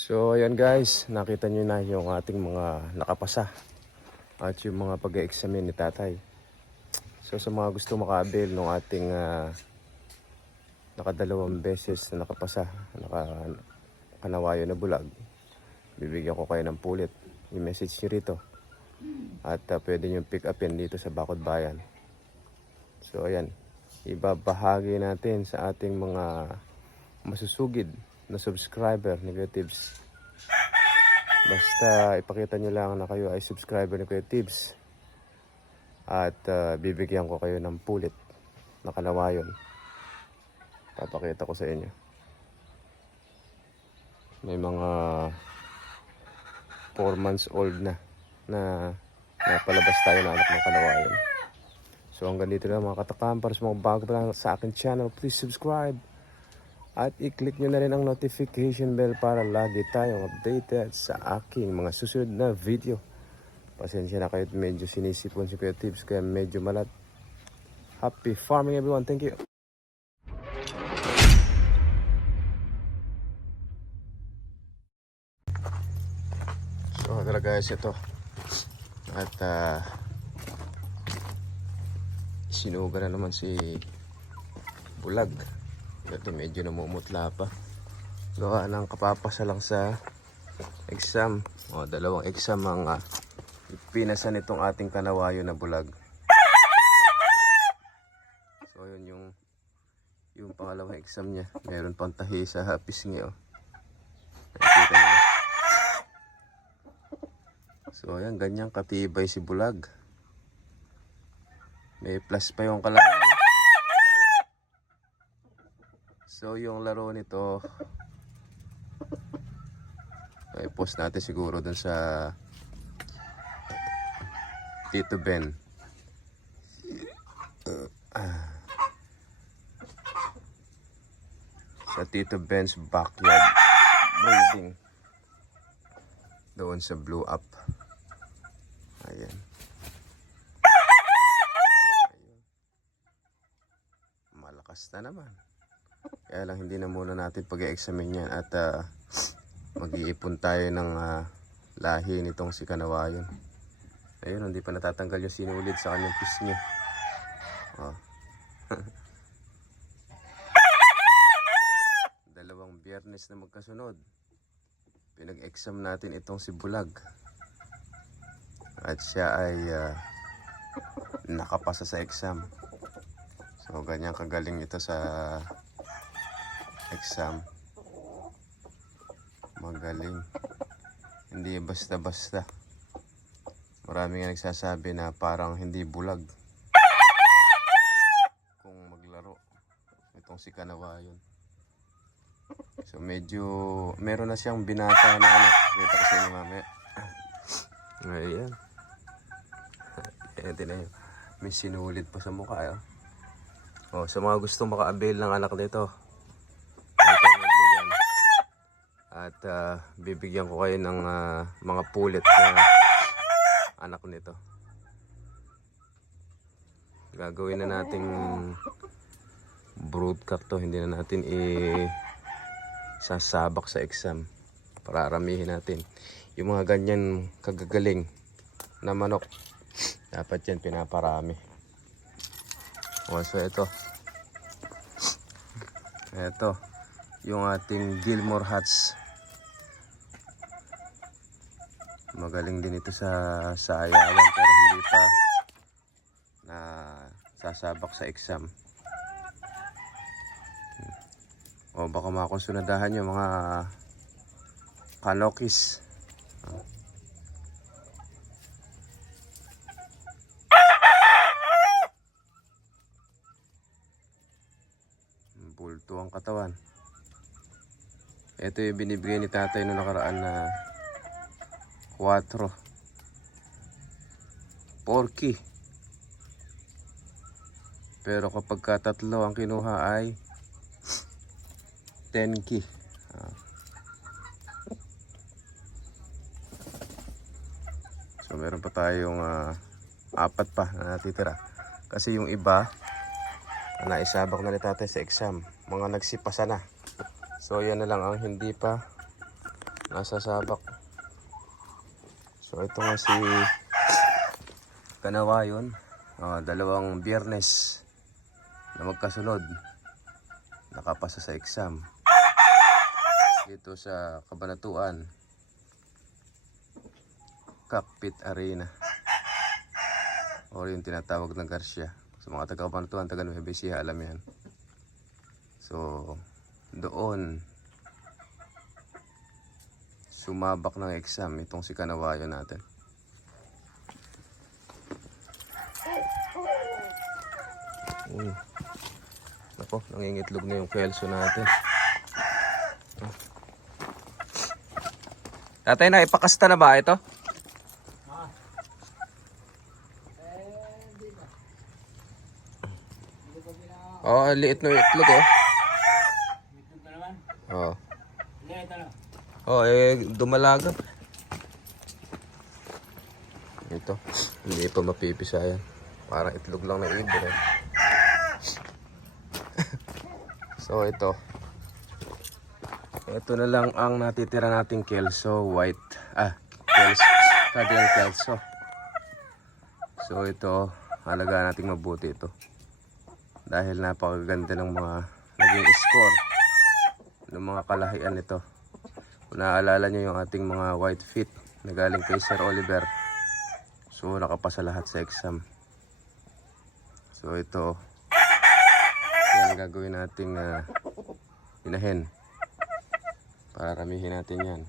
So ayan guys, nakita nyo na yung ating mga nakapasa at yung mga pag-e-examine ni tatay. So sa mga gusto makabil ng ating nakadalawang beses na nakapasa, nakanawayo na bulag, bibigyan ko kayo ng pulit. I-message nyo rito at pwede nyo pick upin dito sa Bacod Bayan. So ayan, ibabahagi natin sa ating mga masusugid na subscriber ni Kuya Tibbs. Basta ipakita nyo lang na kayo ay subscriber ni Kuya Tibbs at bibigyan ko kayo ng pulit na kanawayon. Papakita ko sa inyo. May mga 4 months old na napalabas tayo na anak ng kanawayon. So hanggang dito na mga katakam. Para sa mga bago pa lang sa akin channel, please subscribe. At i-click nyo na rin ang notification bell para lagi tayong updated sa aking mga susunod na video. Pasensya na kayo, medyo sinisipon si Kuya Tibbs kaya medyo malat. Happy farming everyone, thank you. So tara guys, ito. At sinuga na naman si Bulag. Ito medyo namumutla pa. Gawa ng kapapasa lang sa exam. O, 2 exam ang pinasa nitong ating kanawayo na bulag. So yun yung pangalawang exam niya. Meron pang tahi sa pisngi. Nakikita niyo. So ayan, ganyan katibay si Bulag. May plus pa yung kalaban. So yung laro nito ay post natin siguro dun sa Tito Ben. Sa Tito Ben's backyard breeding. Doon sa Blue Up. Ayan. Malakas na naman. Kaya lang hindi na muna natin pag-e-examine yan at mag-iipon tayo ng lahi nitong si kanawayon. Ayun, hindi pa natatanggal yung sinulid sa kanyang pisngi. Oh. 2 biyernes na magkasunod. Pinag-exam natin itong si Bulag. At siya ay nakapasa sa exam. So ganyan kagaling ito sa exam. Magaling. Hindi basta-basta. Marami nga nagsasabi na parang hindi bulag kung maglaro itong si kanawayon. So medyo meron na siyang binata na anak. Kita ko sa inyo mamaya. Ayan. Ayan din na yun. May sinulid pa sa mukha. Oh, sa mga gustong maka-avail ng anak nito, at bibigyan ko kayo ng mga pulit na anak nito. Gagawin na nating broodcock to. Hindi na natin sasabak sa exam. Pararamihin natin. Yung mga ganyan kagagaling na manok, dapat yan pinaparami. So ito yung ating Gilmore Hats. Magaling din ito sa ayawan pero hindi pa na sasabak sa exam. O baka makonsunadahan yung mga kanokis. Bulto ang katawan. Ito yung binibigay ni tatay noong nakaraan na 4 porky. Pero kapag ka 3 ang kinuha ay 10 So meron pa tayong 4 pa na natitira. Kasi yung iba naisabak na ni tatay sa exam. Mga nagsipasa na. So yan na lang ang hindi pa nasa sabak. So ito nga si Kanawayon. Dalawang biyernes na magkasunod nakapasa sa exam dito sa Cabanatuan Cockpit Arena, o yung tinatawag ng Garcia. Sa mga taga-Cabanatuan, taga-Nueva Ecija, alam yan. So doon sumabak ng exam itong si Kanawayon natin. Ako, nangingitlog na yung kelso natin. Tatay, na ipakasta na ba ito? Oo, liit na yung itlog oh. Oo. Oh, dumalaga. Ito, hindi pa mapipisa yan. Parang itlog lang na ibon eh. So ito na lang ang natitira nating kelso white. Cardinal kelso. So ito, halaga nating mabuti ito. Dahil napakaganda ng mga naging score ng mga kalahian nito. Kung naaalala nyo yung ating mga white feet na galing kay Sir Oliver. So nakapasa lahat sa exam. So ito, yan gagawin nating inahin. Para ramihin natin yan.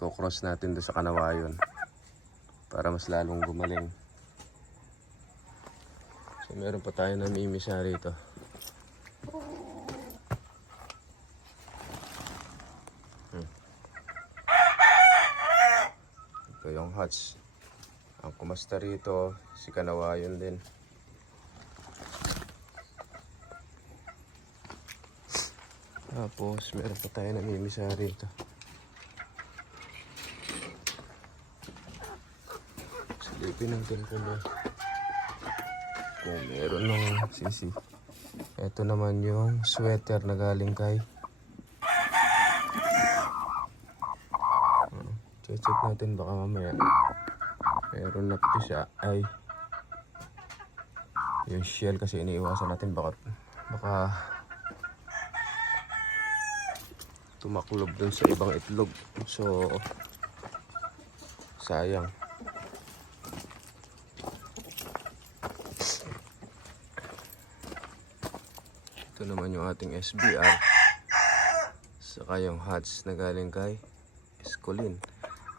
Kukross natin doon sa Kanawayon para mas lalong gumaling. So meron pa tayo na mimisa rito. Ito yung hatch. Ang kumasta rito si Kanawayon din. Tapos meron pa tayo namimisa rito. Silipin natin kung meron ng sisi. Ito naman yung sweater na galing kay check natin, baka mamaya meron na pisa. Ay, yung shell kasi iniiwasan natin, baka tumaklob dun sa ibang itlog. So sayang. Ito naman yung ating SBR, saka yung hatch na galing kay Escolin.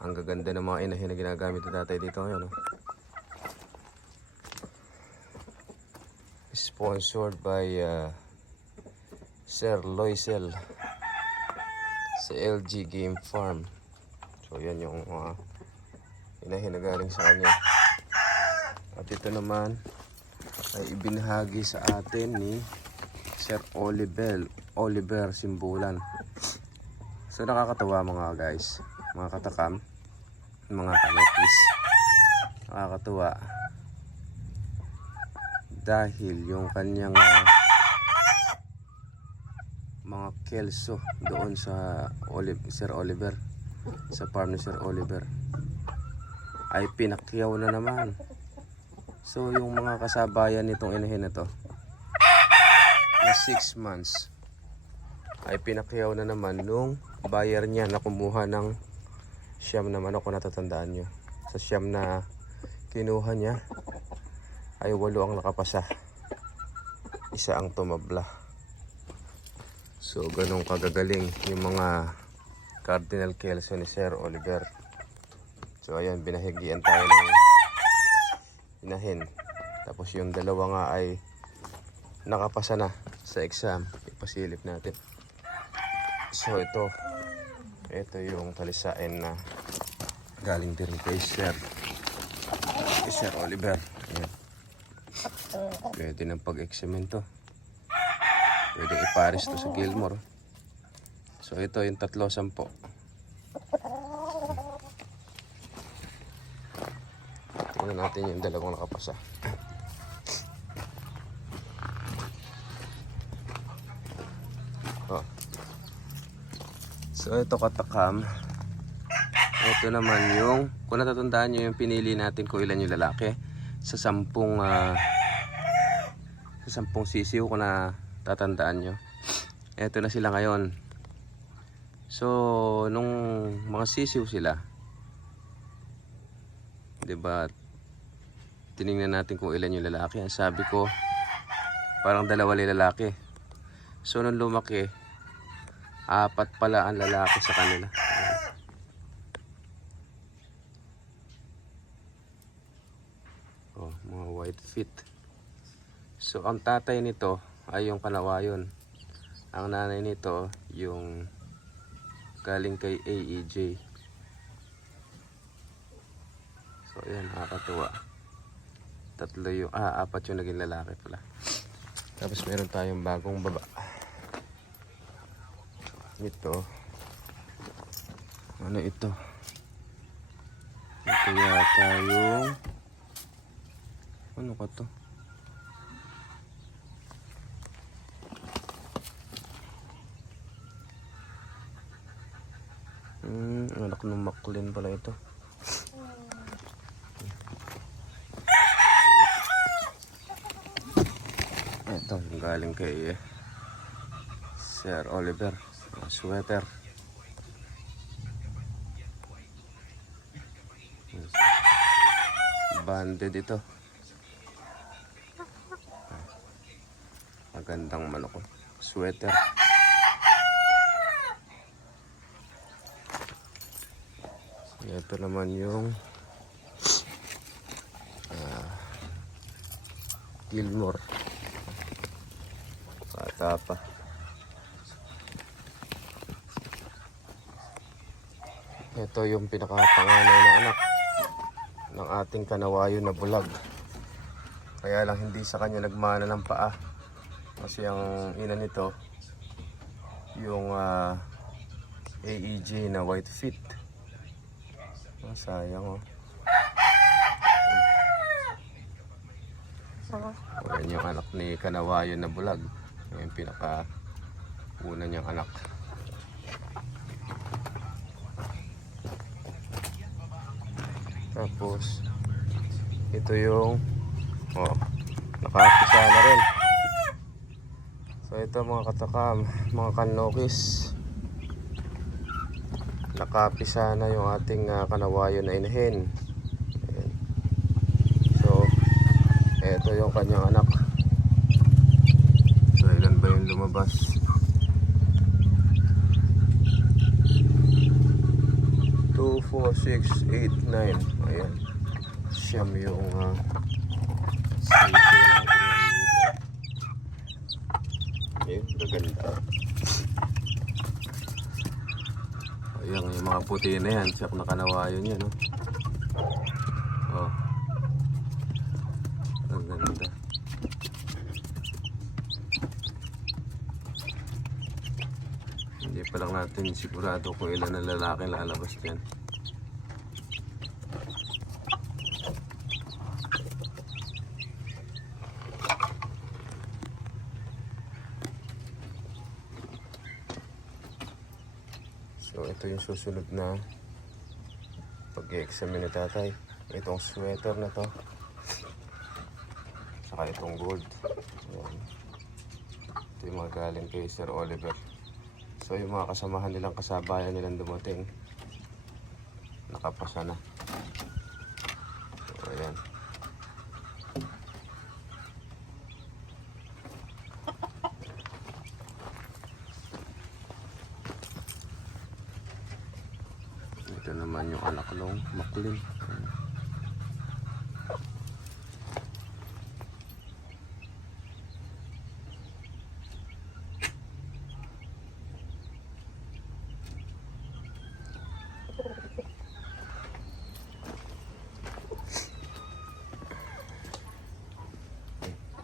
Ang gaganda ng mga inahin na ginagamit ni tatay dito ngayon, no? Sponsored by Sir Loisel sa LG Game Farm. So yan yung inahin na galing sa kanya. At ito naman ay ibinahagi sa atin ni Sir Oliver Simbulan. So nakakatawa mga guys, mga katakam, mga kanokis. Nakakatawa dahil yung kanyang mga kelso doon sa Sir Oliver, sa farm ni Sir Oliver, ay pinakyaw na naman. So yung mga kasabayan nitong inahin na to na 6 months ay pinakyaw na naman nung buyer niya na kumuha ng siyam na manok, kung natatandaan nyo. Sa siyam na kinuha niya ay 8 ang nakapasa, 1 ang tumabla. So ganun kagagaling yung mga Cardinal Kelso ni Sir Oliver. So ayan, binahigian tayo ng inahin. Tapos yung dalawa nga ay nakapasa na sa exam. Ipasilip natin. So ito yung talisain na galing din kay Sir Oliver. Ayan. Pwede ng pag-examine to. Pwede ipares to sa Gilmore. So ito yung 3-10. Tingnan natin yung dalawang nakapasa. So ito katakam, Ito naman yung, kung natatandaan nyo yung pinili natin kung ilan yung lalaki sa 10 sisiw, kung natatandaan nyo. Ito na sila ngayon. So nung mga sisiw sila, 'di ba, tiningnan natin kung ilan yung lalaki. Ang sabi ko parang 2 lalaki. So nung lumaki, 4 pala ang lalaki sa kanila. Oh, mga white feet. So ang tatay nito ay yung kanawayon. Ang nanay nito yung galing kay AEJ. So ayan, nakakatuwa. 4 yung naging lalaki pala. Tapos meron tayong bagong baba. Ito. Ano ito? Ito yata yung... Ano ka to? Anak ng maklin pala ito. Ito, galing kay Sir Oliver. Sweater. Banded ito. Magandang manok. Sweater. Ito naman yung Gilmore. Bata pa. Ito yung pinakapanganay na anak ng ating kanawayo na bulag. Kaya lang hindi sa kanya nagmana ng paa. Kasi ang ina nito yung AEJ na white feet. Sayang oh. Yan yung anak ni kanawayo na bulag. Yan yung pinaka una niyang anak. Tapos ito yung nakapisa na rin. So ito mga katakam, mga kanokis, nakapisa na yung ating kanawayo na inahin. Ayan. So ito yung kanyang anak. So ilan ba yung lumabas? 2, 4, 6, 8, 9. Ayan. Siyam yung ayun, gaganda. Ayan, yung mga puti na yan. Siyak na kanawayon yan, no? Oh. Ang ganda. Hindi pa lang natin sigurado kung ilan na lalaki lalabas dyan. So ito yung susunod na pag-i-examine ni tatay. Itong sweater na to, saka itong gold. Ayan. Ito yung mga galing kay Sir Oliver. So yung mga kasamahan nilang kasabayan nilang dumating, nakapasa na. So ayan. Ito naman yung anak ng maklin.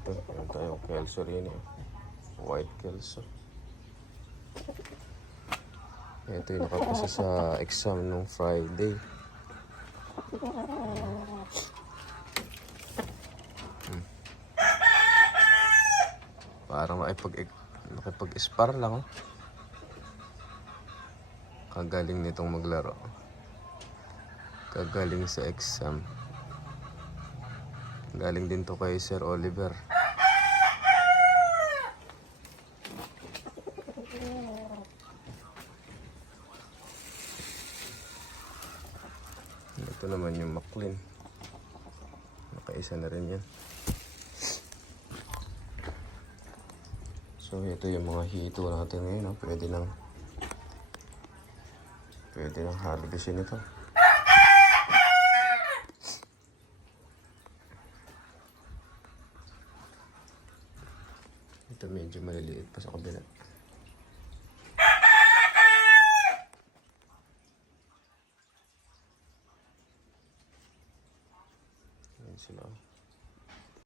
Ito, meron tayong kelso rin eh. White kelso. Ito yung nakapasa sa exam nung Friday. Parang nakipag-spar lang, oh. Kagaling nitong maglaro. Kagaling sa exam. Galing din to kay Sir Oliver. Ito naman yung McLean. Nakaisa na rin yan. So ito yung mga hito natin ngayon. No? Pwede nang harvestin ito. Ito medyo maliliit pa sa kabila. Ayan sila.